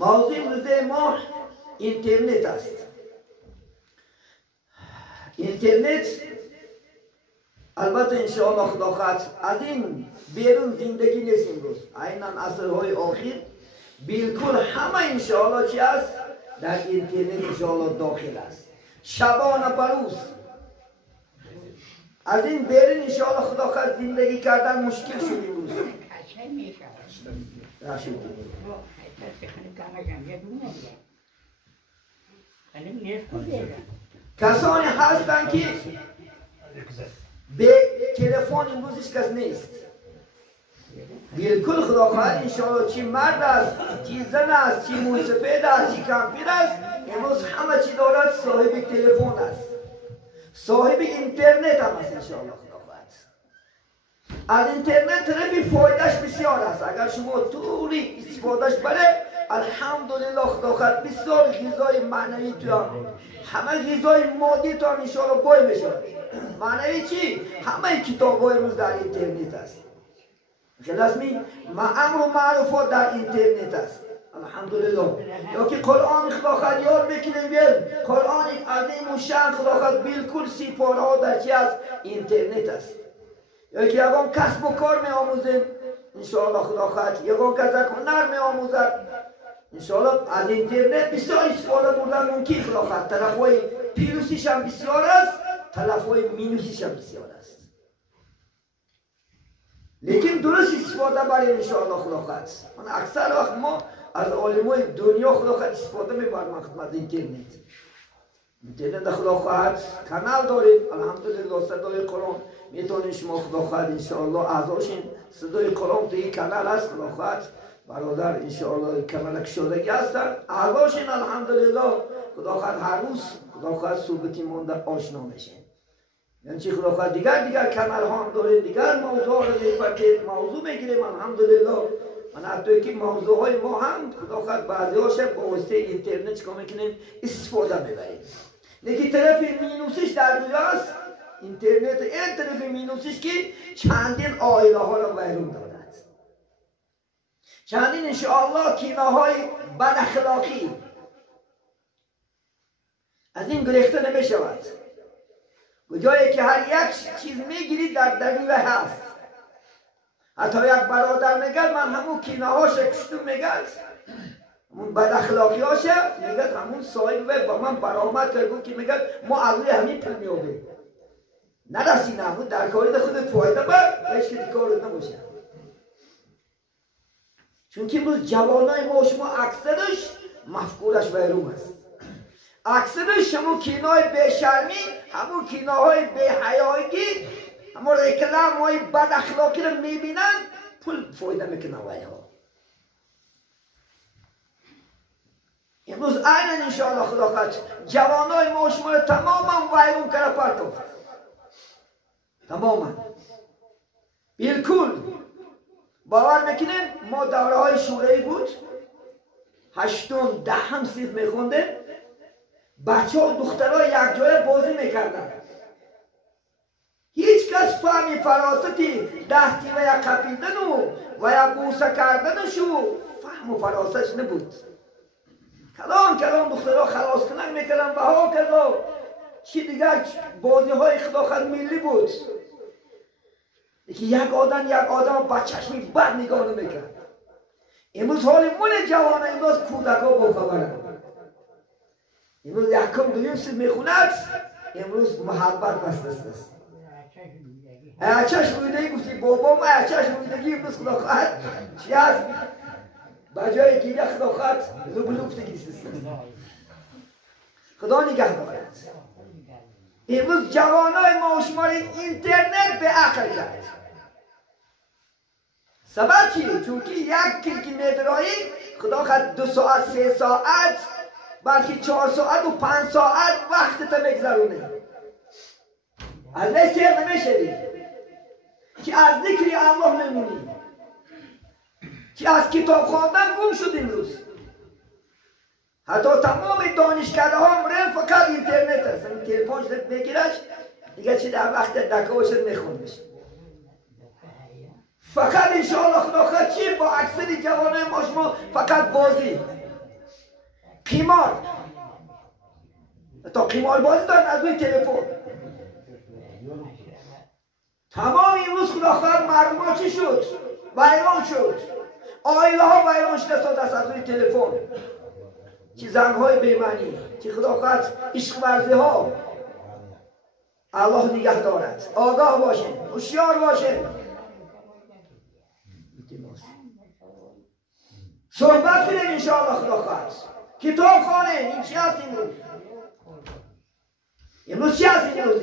موضوع امروز ما اینترنت است. اینترنت البته انشاءالله خدا خواهد از این بیرون زندگی نیست امروز. عیناً عصرهای آخر بالکل همه انشاءالله چی است؟ در اینترنت انشاءالله داخل است. شبانه بروز از این بیرون انشاءالله خدا خواهد زندگی کردن مشکل شد امروز. کسانی هستند که به تلفن امروز هیچ کس نیست. بالکل خدا خواهد انشاءالله چی مرد است، چی زن است، چی موسفید است، چی کمپیر است، امروز همه چی دارد صاحب تلفن است، صاحب اینترنت هم است انشاءالله خدا خواهد. از اینترنت طرفی فایدهش بسیار است. اگر شما طوری استفادهش بره الحمدلله خدا خواهد بسیار غذای معنوی تو همه غذای مادی تو هم انشاءالله بای میشود. معنوی چی؟ همه کتاب های امروز در اینترنت است. خلاص می امر و معروفات در اینترنت است الحمدلله. یا که قرآن خدا خواهد یاد بکنیم بیاریم. قرآن عظیم و شان خدا خواهد بالکل سپاره ها در چی است؟ اینترنت است. یا که یکان کسب و کار می آموزیم انشاءالله خدا خواهد، یکان کسب هنر می آموزد انشاءالله. از اینترنت بسیار استفاده بردن ممکن خدا خواهد. طرفهای پیروسیش هم بسیار است، طرفهای مینوسیش هم بسیار است، لیکن درست استفاده بریم انشاءالله خدا خواهد. من اکثر وقت ما از عالمای دنیا خدا خواهد استفاده میبرم خدمت اینترنت. اینترنت خدا خواهد کانال داریم الحمدلله، صدای قرآن میتونید شما خدا خواهد انشاءالله اعضاشین صدای قرآن تو این کانال هست خدا خواهد. برادر انشاءالله کانال کشادگی هستن اعضاشین الحمدلله خدا خواهد. هر روز خدا خواهد صحبتی مونده آشنا میشین. یعنی چی خدا خواهد دیگر کانال ها هم داریم، دیگر موضوع رو میفکر موضوع میگیریم الحمدلله. من حتی که موضوع های ما هم خدا خواهد بعضی هاش با واسطه اینترنت چکار میکنیم استفاده میبریم. لیکن طرف مینوسش در دنیاست اینترنت. این طرف مینوسش که چندین آیله ها را ویرون دارد، چندین انشاءالله کیناهای بد اخلاقی از این گریخته نمی شود. جایی که هر یک چیز میگیرید در دقیقه هست. حتی یک برادر میگد من همون کیناهاش کشتم میگد، همون بد اخلاقی هاش میگد همون صاحب با من برآمد کرد که میگد ما از روی همین پول میابیم نرسی نمون در کاری خودت فایده بر هیچ که کارت نباشه. چون که امروز جوانای ما شما اکثرش مفکورش ویروم است. اکثرش همون کینای بیشرمی، همون کیناهای بیحیایی، همون رکلم های بد اخلاقی رو میبینن پول فایده میکنه وی ها. امروز عیناً انشاءالله خدا خواهد جوانای ما شما رو تماما ویرون کرده پرتو تماما بالکل. باور میکنین ما دوره های شورایی بود، هشتم دهم صنف میخوندیم، بچه ها دخترها یک جای بازی میکردن، هیچ کس فهمی فراستی دستی و یا قپیدن و یا بوسه کردنش و فهم و فراستش نبود. کلام دخترها خلاص کنن میکردن و ها کردن چی دیگر بازی های خدا خود ملی بود. یک آدم با چشمی بد نگاه نمیکرد. امروز حال من جوانه امروز کودک ها با خبرن. امروز یکم دویم سید میخوند امروز محبت بسته است. چشم رویدگی گفتی بابا ما چشم رویدگی امروز خدا خواهد چی هست؟ بجای گیره خدا خواهد لبلوفتگی است. خدا نگه دارد. امروز جوانای ما و شما اینترنت به عقل کرد. سبب چی؟ چونکه یک کلیک میدرایی خدا خواهد 2 ساعت 3 ساعت بلکه 4 ساعت و 5 ساعت وقت تا میگذرونه. از سیر نمیشوی که از ذکر الله نمونی، که از کتاب خواندن گم شد امروز. حتی تمام دانشکده ها هم فقط اینترنت هست. این تلفن شد میگیرش دیگه چی در وقت دکه باشد میخوندش. فقط انشاءالله خدا خواهد چی با اکثر جوانای ما شما فقط بازی قمار تا قمار بازی دارن از روی تلفن. تمام امروز خداخواد مردم ها چی شد؟ ویران شد. آیله ها ویران شده از روی تلفن. چی زنهای بیمعنی، چی خداخواد عشق ورزی ها. الله نگه دارد. آگاه باشین، هوشیار باشین. صحبت کنیم انشاءالله خداخواد. کتاب خانه این چی هست امروز؟ امروز چی هست امروز؟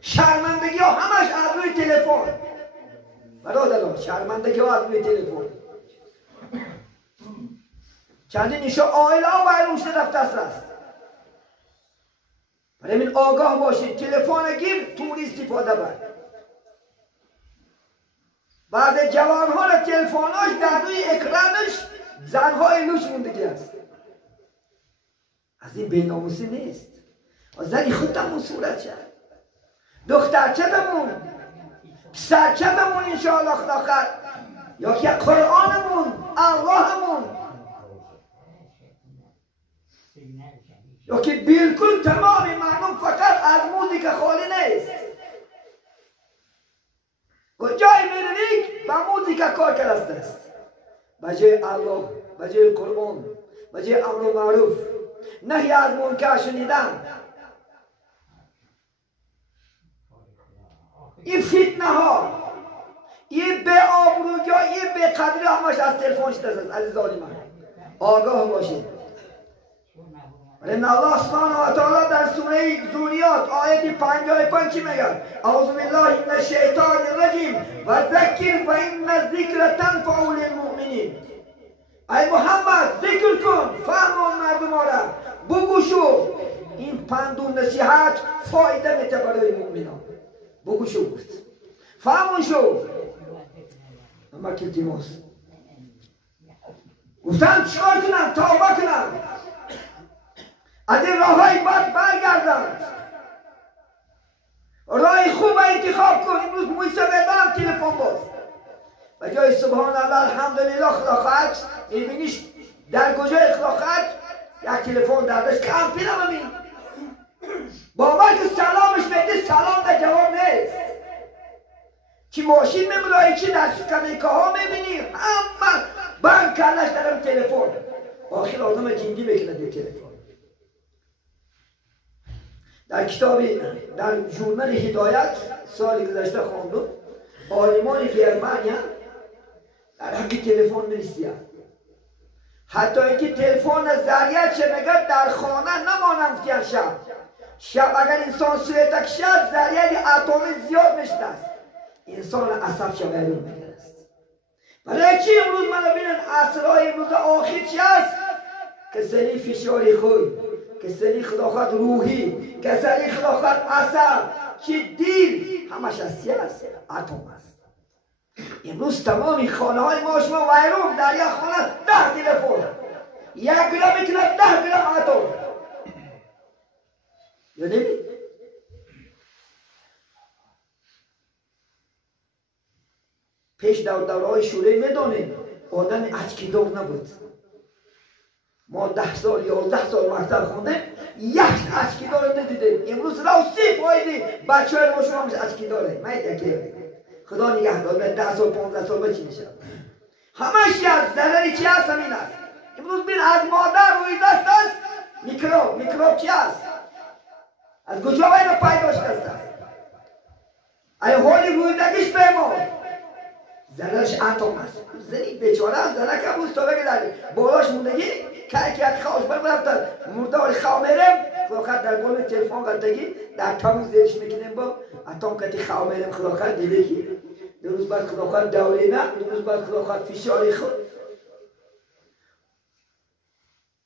شرمندگی ها همش از روی تلفن. برادران شرمندگی ها از روی تلفن. چندین ایشا آیله ها باید روشته رفته است. برای من آگاه باشید. تلفن گیر طوری استفاده بر. بعض جوان ها را تلفناش در روی اکرانش زنهای لوش موندگی است. از این بیناموسی نیست. زنی خودمون صورت شد. دخترچه دمون، پسرچه دمون انشاءالله خداخواد، یا که قرآنمون، اللهمون، یا که بالکل تمام مردم فقط از موزیک خالی نیست. کجای میرونید با موزیک کار کرده است. بجای الله، بجای قرآن، بجای امر معروف، نهی از منکر شنیدن. این فتنه ها، این به آبرویی ها، این به قدری همش از تلفن شده است. عزیزان من آگاه باشید. ولی الله سبحانه و تعالی در سوره ذریات آیت 55 چی میگه؟ اعوذ بالله من الشیطان الرجیم و ذکر فإن الذکر تنفع للمؤمنین. ای محمد ذکر کن، فهمان مردم را، بگوشو، این پند و نصیحت فایده میده برای مؤمنان. بگوشو گفت، فهمون شو. اما کلتی ماست گفتن چیکار کنم؟ توبه کنم، از این راه های بد برگردم، راه خوب انتخاب کن. امروز مویسه بدم تلفن باز و جای سبحان الله الحمدلله خداخواد ایمینیش در کجای خداخواد یک تلفن دردش کم پیرم امین بابا که سلامش بده سلام در جواب نیست. چی ماشین میبلایی چی در سکمیکه ها میبینی همه بند کردش در اون تلفن. آخر آدم جنگی بکنه در تلفن. در کتابی در ژورنال هدایت سال گذشته خواندم آلمان گرمانیا در همین تلفن می‌رسید. حتی اینکه تلفن ذریعه چه میگه در خانه نمانم که شب اگر انسان سویتک شد ذریعه اتمی زیاد میشد است. انسان عصب شویرون میگه است. برای چی امروز من ببینن عصرهای امروز آخر چی است؟ کسری فشاری خود، کسری خداخواد روحی، کسری خداخواد عصب، چی دل، همش از چی است؟ اتم است. امروز تمامی خانه های ما شما ویرون در یک خانه 10 تلفن، 1 گرم میکنه 10 گرم اتم. یا نمی؟ پیش دورهای شوره میدانیم آدم اچکیدار نبود. ما 10 سال 11 سال مکتب خوندیم یک اچکیدار ندیدیم. امروز راو 30 فایدی بچه های ما شما همش اچکیداره. من یکی خدا نگه دار 10 سال 15 سال بچی میشه. همش از ضرری چی هست همین است. امروز بین از مادر روی دست است میکروب چی هست؟ از کجا باید پیدا شده است؟ ای حالی روی دگیش بیمار زنش اتم است. زنی بیچاره هم زنه که روز تا بگه داری بالاش موندگی که یک خواهش برفتن مردار خواه میرم فقط در گل تلفن قدگی در تموز دیرش میکنیم با اتم کتی خواه میرم خداخواد دیده که دو روز بعد خداخواد دوره نه دو روز بعد خداخواد فشاری خود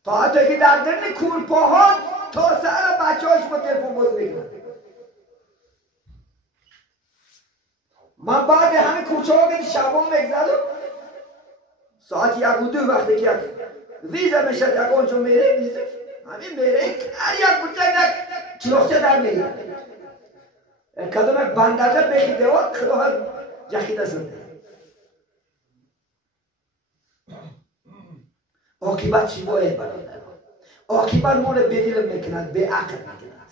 تا حتی که در درن کولپاها تا سر بچه هاش با تلفن باز میکنن. من بعد همه کوچه ها که شبان میگذدم ساعت 1 و 2 وقتی که یک ویزه میشد یک آنجا میره ویزه همین میره هر یک بچه چراغچه در میره کدام یک بندرگه بخیده ها خدا جخیده سنده. عاقبت چی باید برادران؟ عاقبت ما رو بدیل میکند، به عقل میکند،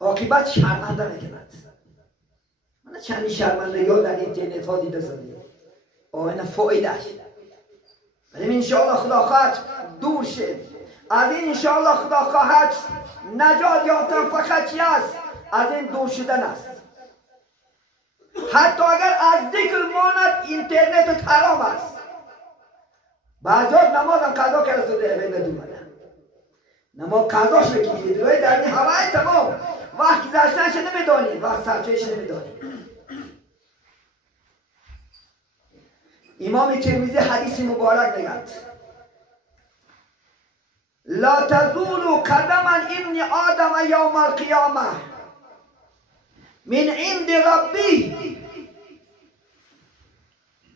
عاقبت شرمنده میکند. من چندی شرمندگی ها در اینترنت ها دیده زدیم، آینه فایدهش. ولی انشاءالله خدا خواهد دور شد از این. انشاءالله خدا خواهد نجات یافتن فقط چی است؟ از این دور شدن است. حتی اگر از ذکر ماند اینترنت و حرام است. بعضی نماز هم قضا کرده سوده بینده دومده نماز قضاش بکنید دوی در این هوای تمام وقتی زشتنش نمیدانی، وقت سرچهش نمیدانی. امام ترمذی حدیث مبارک میگد لا تزول قدم ابن آدم یوم القیامه من عند ربی.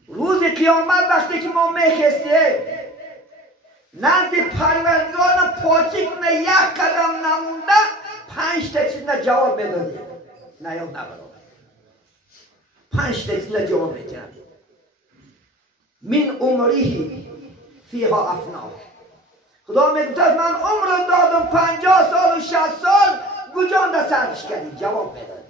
روز قیامت وقتی که ما میخستیم نزد پروردگار پاچه کنه یک قدم نمونده 5 تا چیز جواب میدادیم. نه یا نبرو 5 تا چیز جواب میدادیم. من عمری فیها افنا. خدا میگوید من عمر دادم 50 سال و 60 سال گجان در سرش کردی، جواب میدادی.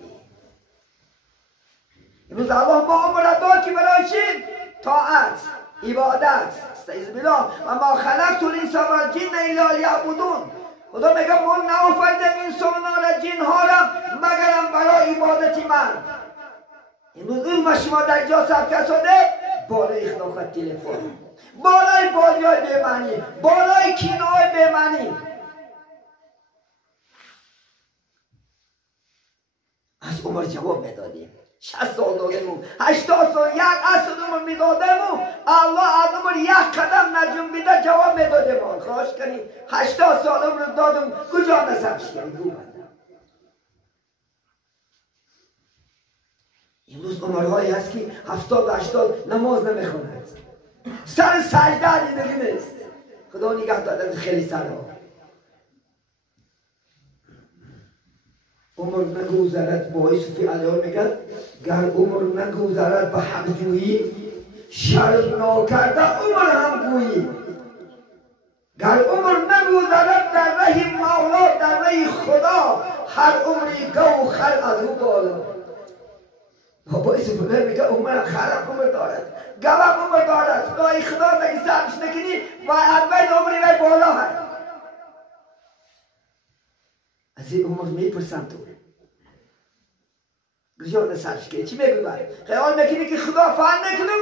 امروز الله ما عمر داد که برای چی؟ طاعت، عبادت، استعیذ بالله و ما خلقت الانسان والجن الا لیعبدون. خدا میگه ما نآفریدم انسان‌ها را جن‌ها را مگرم برای عبادت من. امروز این ما شما در جا صرف کساده بالای اخلاقات تلفن، بالای بازی‌های بی‌معنی، بالای کینه‌های بی‌معنی. از عمر جواب میدادیم. 60 سال دادیم، 80 سال، یک عصر عمر میدادیم و الله از عمر یک قدم نجم بیده جواب میدادیم. خواهش کنیم 80 سال عمر دادم کجا نصفش کنیم گو بندم. امروز عمرهایی هست که 70-80 نماز نمیخواند، سر سجده دیدگی نیست. خدا نگه داده خیلی سرها. عمر نگذرد با یوسف علیه میگه گر عمر نگذرد به حق جویی شرم ناکرده عمر هم گویی. گر عمر نگذرد در ره مولا در ره خدا هر عمری گو خر از او بالا. بابا یوسف میگه عمر خرم عمر دارد، گوم عمر دارد. خدای خدا بگی سرش نکنی و اول عمری وی بالا هست. از این عمر میپرسم تو گجان سرش که چی میگوی باید؟ خیال میکنی که خدا فعل نکنم؟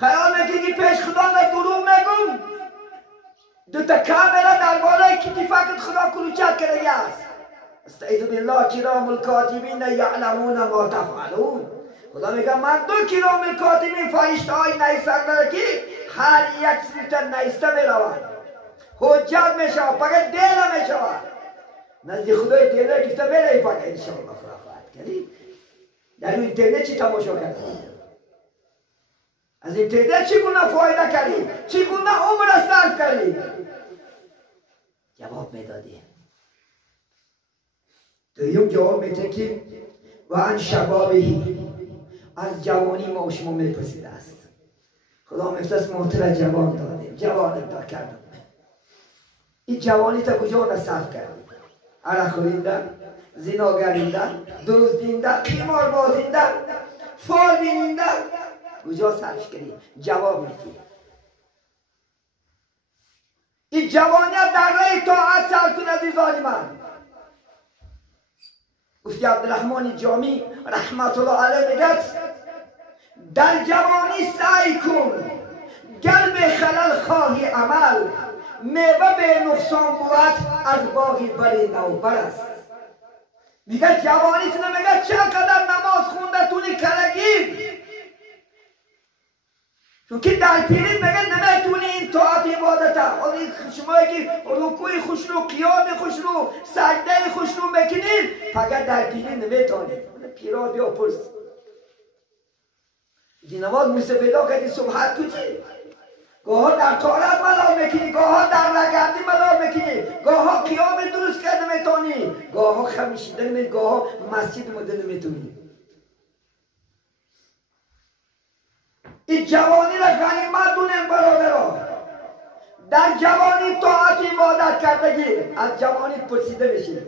خیال میکنی که پیش خدا دروغ میگم؟ دوتا کاملا در بالای کتفت خدا کلوچت کرده است. استعیذ بالله کرام الکاتبین یعلمون ما تفعلون. خدا میگه من دو کرام الکاتبین فرشته های نویسنده که هر یک چیز نوشته میروند، حجت میشود، فقط دل میشود. نزد خدای دیده گفته بره فقط انشاءالله خدا خواهد کردید. در اینترنت چی تماشا کردید؟ از اینترنت چگونه فایده کردید؟ چگونه عمر صرف کردید؟ جواب میدادیم. دویم جواب میده که و ان شبابهی، از جوانی ما شما میپرسید است. خدا میفته محتر جوان دادیم، جوان ابداع کردم. این جوانی تا کجا را صرف کردید؟ عرق خوریندن، زنا گریندن، دزدیندن، قمار بازیندن، فال بینیندن، کجا صرف کردید؟ جواب میدید. این جوانیت در راه طاعت صرف کن عزیزان من. مفتی عبدالرحمن جامی رحمت الله علیه میگه در جوانی سعی کن گر به خلل خواهی عمل میوه به نقصان بود از باغی بری نوبر است. میگه جوانی تو نمیگه چقدر نماز خونده تونی کلگیر، چون که در پیری میگه نمیتونی این طاعت عبادت ها شما که رکوع خوشرو، قیام خوشرو، سجده خوشرو میکنید فقط در پیری نمیتونید. پیرا بیا پرس این نماز موسی پیدا کردی صبحت کجی؟ گاه در طارت ملال میکنی، گاه در رگردی ملال میکنی، گاه قیام درست کرده میتونی، گاه خمیشیدن میتونی، گاه مسجد مدن میتونی. این جوانی را غنیمت دونیم برادرها. در جوانی طاعت کردگی از جوانی پرسیده میشه.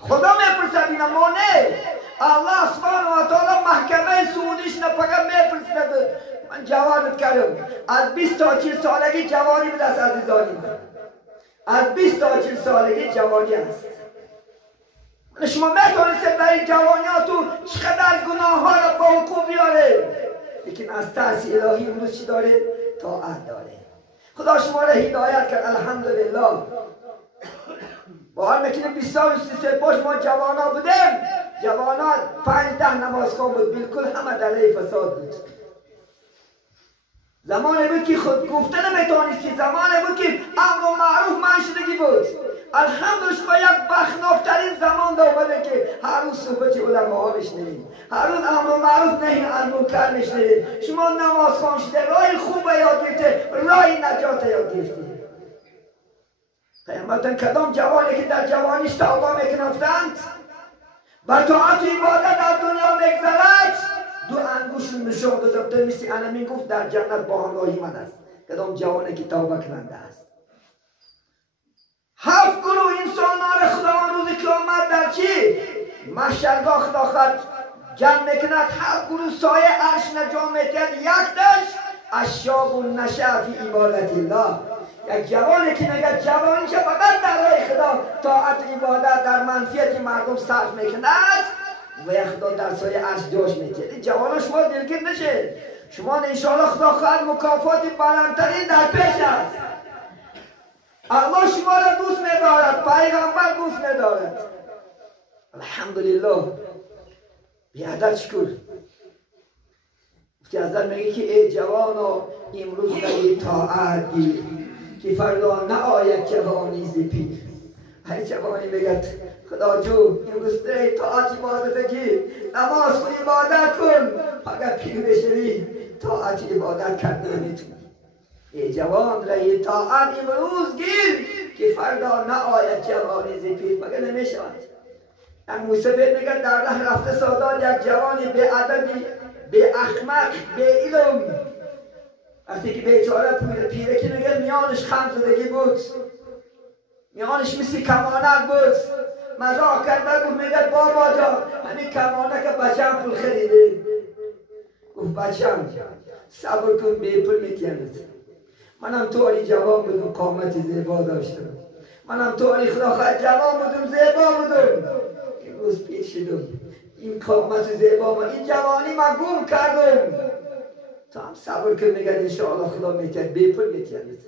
خدا میپرسد اینا ما نه. الله سبحانه و تعالی محکمه سعودیش نه فقط میپرسد. من جوانت کردم از 20 تا 40 سالگی جوانی به دست عزیزانی من. از 20 تا 40 سالگی جوانی است. شما میتونید در این جوانیاتون چقدر گناه ها را با حقوق بیاره، لیکن از ترس الهی امروز چی داره؟ طاعت داره. خدا شما را هدایت کرد الحمدلله. باور میکنیم 20 سال 33 پاش ما جوانا بودیم، جوانا 5-10 نمازخوان بود، بالکل همه در راه فساد بود. زمانی بود که خود گفته نمیتونستی، زمانی بود که امر و معروف منشدگی بود. الحمدلله شما یک بخناکترین زمان داره که هر روز صحبت علما بشنوید، هر روز امر و معروف نهی عن منکر بشنوید. شما نماز خوان شده، راه خوب یاد گرفته، راه نجات یاد گرفته. قیامتا کدام جوانی که در جوانیش توبه میکنفتند بر طاعت عبادت در دنیا میگذرد، دو انگوش نشان داده مثل انمین گفت در جنت با همراهی من است. کدام جوانی که توبه کننده است. 7 گروه انسانان خداوند روز قیامت در چی؟ محشرگاه خدا خود جمع میکند. 7 گروه سایه عرش نجام میتید. یک داشت الشاب نشأ فی عبادت الله، یک جوانی که نگه جوانی که فقط در راه خدا طاعت عبادت در منفیت مردم صرف میکند و یک خدا در سایه عرش جاش میتید. جوان شما دلگیر نشه، شما انشاءالله خدا خواهد مکافات بلندترین در پیش است. الله شما را دوست ندارد، پیغمبر دوست ندارد. الحمدلله بیادت شکر. که از در میگه که ای جوانا امروز در طاعت گیر که فردا نآید جوانی ز پیر. ای جوانی میگد خدا جو امروز در طاعت عبادت گیر، نماز کن عبادت کن، فقط پیر بشوی طاعت عبادت کردن نمیتونی. ای جوان رای طاعت امروز گیر که فردا نآید جوانی ز پیر. مگه نمیشود؟ این موسیقی میگه در راه رفته سادان یک جوانی به ادبی، به احمق، به علم، وقتی که بیچاره پیره که میگه میانش خم زدگی بود، میانش مثل کمانک بود، مزاق کرده گفت میگه بابا جان همین کمانک بچم پول خریده. گفت بچم صبر کن به پول میتیند. منم طوری جوان بودم، قامت زیبا داشتم، منم طوری خدا خواهد جوان بودم، زیبا بودم. روز پیش شدم این قامت زیبا ما این جوانی ما گم کردم. تا هم صبر کن میگن انشاءالله خدا میتید به پول میتید.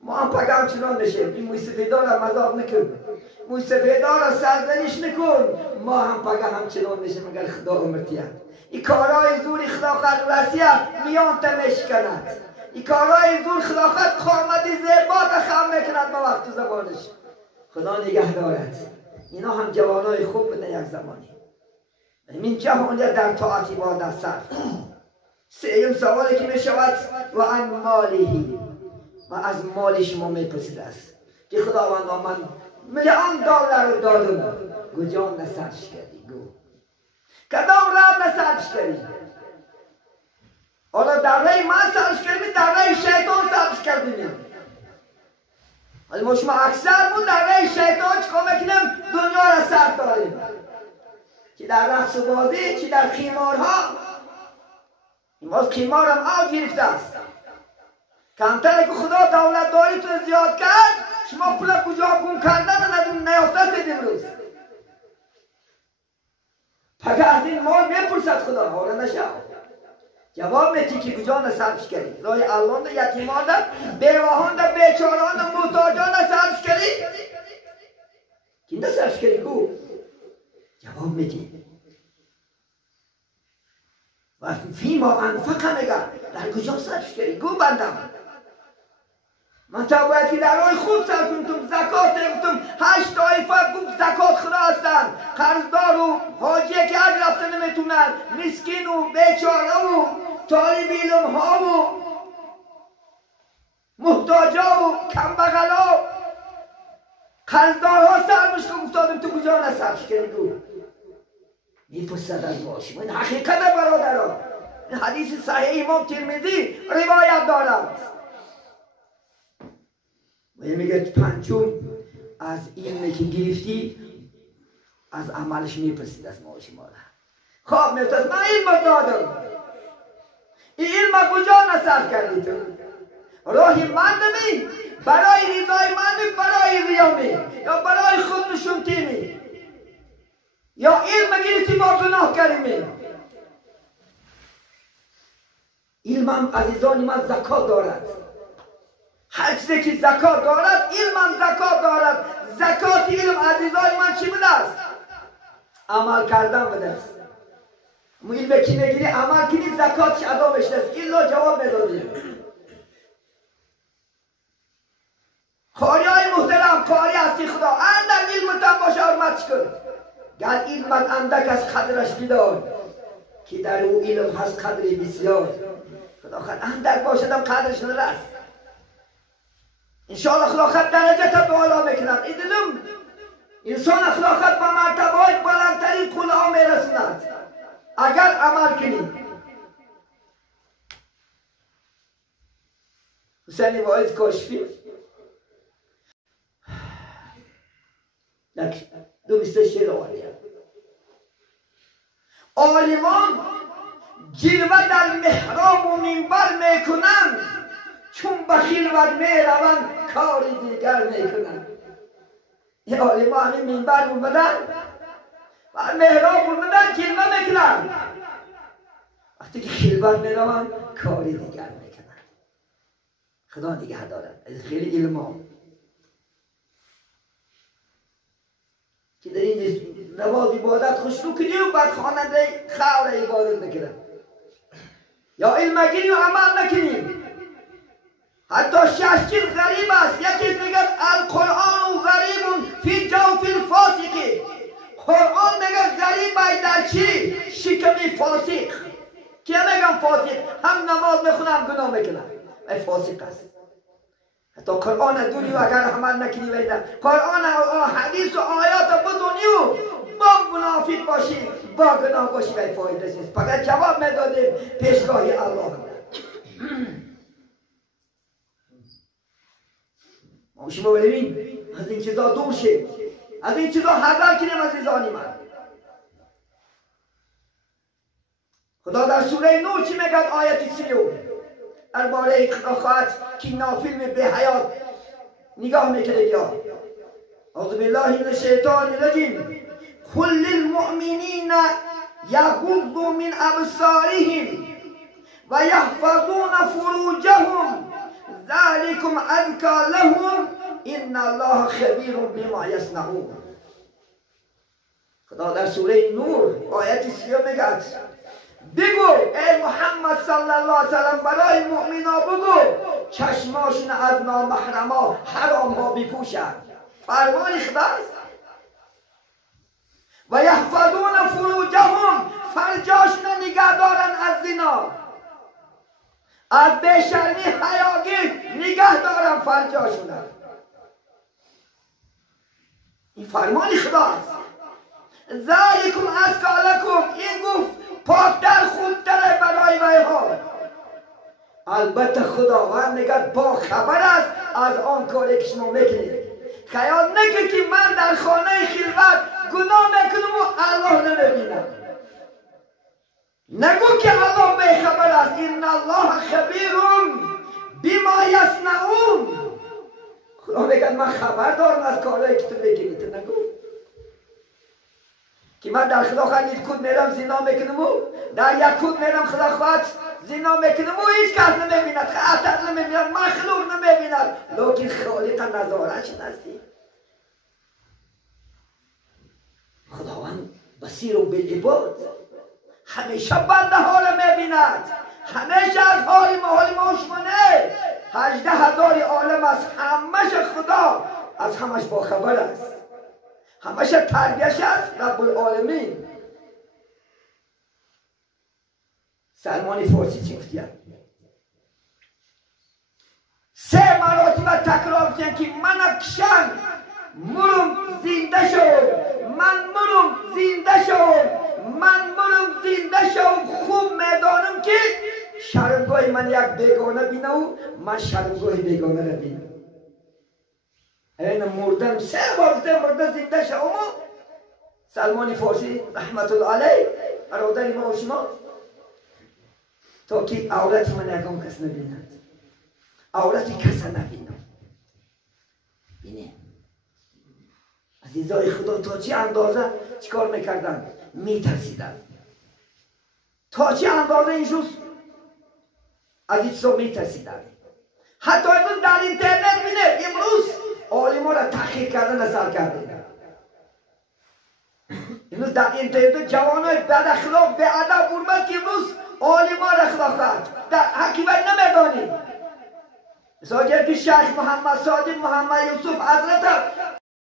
ما هم پگه همچنان نشیم. این موسیقیدار را مذاق نکن، موسیقیدار را سرزنش نکن. ما هم پگه همچنان نشیم اگر خدا عمر تید. این کارهای زوری خدا خود رسیه میان تمش کند. این کارهای زور خدا خود قامت زیبا خم میکند با وقت زمانش. خدا نگه دارد. اینا هم جوانای خوب بودن یک زمانی. این جهانیت در طاعت عبادت صرف. سوم سوالی که می شود و عن مالیه، و از مال شما میپرسیده است که خداوند من $1,000,000 رو دادم، کجا نصرفش کردی؟ گو کدام راه نصرفش کردی؟ حالا در راه من صرفش کردی، در راه شیطان صرفش کردی. ما شما اکثر مون در راه شیطان چیکار میکنیم؟ دنیا را صرف داریم، چی در رقص و بازی، چی در خیمارها. این باز خیمار هم آب گرفته است. کمتره که خدا دولت داری تو زیاد کرد، شما پول کجا گم کردن نیافته سید امروز. پگه از این مال میپرسد خدا، حالا نشه جواب میتی که کجا نصرفش کردی؟ رای الان ده، یتیمان ده، بیواهان ده، بیچاران ده، محتاجان نصرفش کردی؟ کی نصرفش کردی گو؟ جواب میتی و فیما انفقه میگه در کجا صرفش کردی؟ گو بندم من تا باید که در راه خوب صرف کنم. زکات گفتم 8 طایفه گفت زکات خدا هستن، قرضدار و حاجی که حج رفته نمیتونن، مسکین و بیچاره و طالب علم ها و محتاجا و کمبغلا قرضدارها سرمش که افتادم تو کجا نصرفش کردی؟ گو میپرسد از باشیم. این حقیقت برادران، این حدیث صحیح امام ترمذی روایت دارد. و میگه پنجم از علمی که گرفتی از عملش میپرسید از ما و شما. خب میفتست من علم دادم، این علم کجا نصرف کردی تو؟ راهی مندمی برای رضای من، برای ریامی یا برای خود نشونتینی، یا علم گرفتی با گناه کریمی. علمم عزیزان من زکات دارد، هر چیزی که زکات دارد علمم زکات دارد. زکات علم عزیزان من چی بوده است؟ عمل کردن بوده است. علم کی میگیری عمل کنی زکاتش ادا بشته است. الا جواب میدادی. قاری های محترم، قاری هستی خدا اندک علمتان باشه حرمتش کن. گر علمت اندک از قدرش بدار که در او علم هست قدری بسیار. خدا خد اندک باشدم قدرش نرست. انشاءالله خدا خد درجه تا بالا میکنند. ایدلم انسان خدا خد به مرتبه بلندترین قلعه میرسند اگر عمل کنی. حسین واعظ کاشفی 26 آلیه عالمان جلوه در محراب و منبر میکنند، چون به خلوت میروند کاری دیگر میکنند. این عالمان همین منبر اومدن و محراب اومدن جلوه میکنند، وقتی که خلوت میروند کاری دیگر میکنند. خدا نگه دارد از خیلی علم که در این نماز عبادت خوشرو کنی و بعد خواننده خور عبادت نکنه، یا علم گیری و عمل نکنی. حتی 6 چیز غریب است. یکی میگه القرآن غریب فی جوف الفاسق. قرآن میگه غریب است در چی؟ شکمی فاسق. که میگم فاسق؟ هم نماز میخونم گناه میکنم، ای فاسق است. حتی قرآن دونی و اگر عمل نکنی ویده قرآن و حدیث و آیات بدونی و با منافق باشی با گناه باشی وی فایده نیست. فقط جواب میدادیم پیشگاهی الله. ما شما ببین از این چیزا دور شیم، از این چیزا حذر کنیم عزیزانی من. خدا در سوره نور چی میگه آیت 30 درباره خواهد که نافیلم به حیات نگاه میکنه یا اعوذ بالله من الشیطان الرجیم قل للمؤمنین یغضوا من ابصارهم و یحفظون فروجهم ذلکم ازکی لهم ان الله خبیر بما یصنعون. خدا در سوره نور آیت 30 میگه بگو ای محمد صلی الله علیه وسلم برای مؤمنا بگو چشماشون از نامحرما حرام ها بپوشن. فرمان خداست. و یحفظون فروجهم فرجاشون نگه دارن از زنا، از بیشرمی حیاگیر نگه دارن فرجاشون. این فرمان خداست. ذالکم ازکی لکم. این گفت پاکتر خوبتره برای ویها. البته خداوند میگه با خبر است از آن کاری که شما میکنید. خیال نکن که من در خانه خلوت گناه میکنم و الله نمیبینم. نگو که الله بیخبر است. ان الله خبیر بما یصنعون. خدا میگه من خبر دارم از کارهایی که تو میکنی. تو نگو که من در خدا خواهد یک کود میرم زنا میکنم و در یک کود میرم خدا خواهد زنا میکنم و هیچ کس نمیبیند، خطر نمیبیند، مخلوق نمیبیند، لیکن خالق نظارش نستی. خداوند بصیر و بالعباد همیشه بنده ها را میبیند، همیشه از حال ما شما نه. 18,000 عالم است، همش خدا از همش باخبر است، همش تربیش است رب العالمین. سلمان فارسی چی گفتیم؟ 3 مراتب تکرار کردن که من کشن مرم زنده شوم، من مرم زنده شوم، من مرم زنده شوم. خوب میدانم که شرمگاه من یک بیگانه بینه و من شرمگاه بیگانه را بینم. این مردم 3 بار مرده زنده شما سلمان فارسی رحمت الله علیه برادر ما و شما تا که عورت من یکم کس نبیند عورت کس نبینم بینه عزیزای خدا تا چه اندازه چیکار میکردن میترسیدن تا چه اندازه این روز از این چیزا میترسیدن حتی امروز در اینترنت بینه امروز عالما را تحقیق کردن اثر کرده امروز در اینترنت جوانای بد اخلاق به ادب اومد که امروز عالما را اخلاق کرد در حکیمت نمیدانیم مثلا که شیخ محمد صادق محمد یوسف حضرت